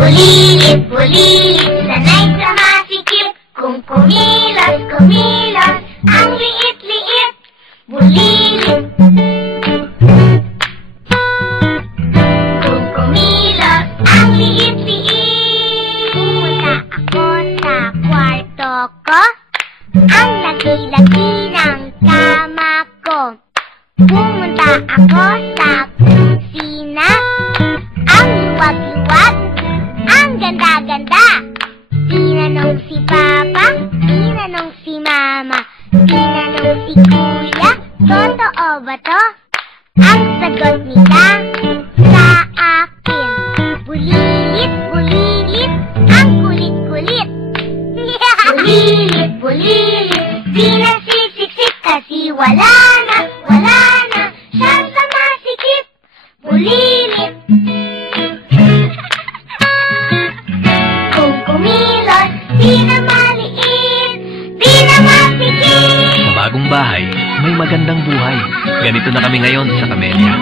Bulilit, bulilit, sanay sa masikip. Kung kumilos, kumilos, ang liit-liit. Bulilit. Kung kumilos, ang liit-liit. Pumunta ako sa kwarto ko. Ang laki-laki ng kama ko. Pumunta ako sa kusina. Ang luwag-luwag, ang ganda-ganda. Tinanong si Papa, tinanong si Mama, tinanong si Kuya, totoo ba to? Ang sagot nila sa akin, bulilit, bulilit, ang kulit-kulit. Bulilit, bulilit, di nasisiksik kasi wala na siya sa masikip. Bulilit. Kung kumilos, di na maliit, di na masikip. Sa bagong bahay, may magandang buhay. Ganito na kami ngayon sa Camellia.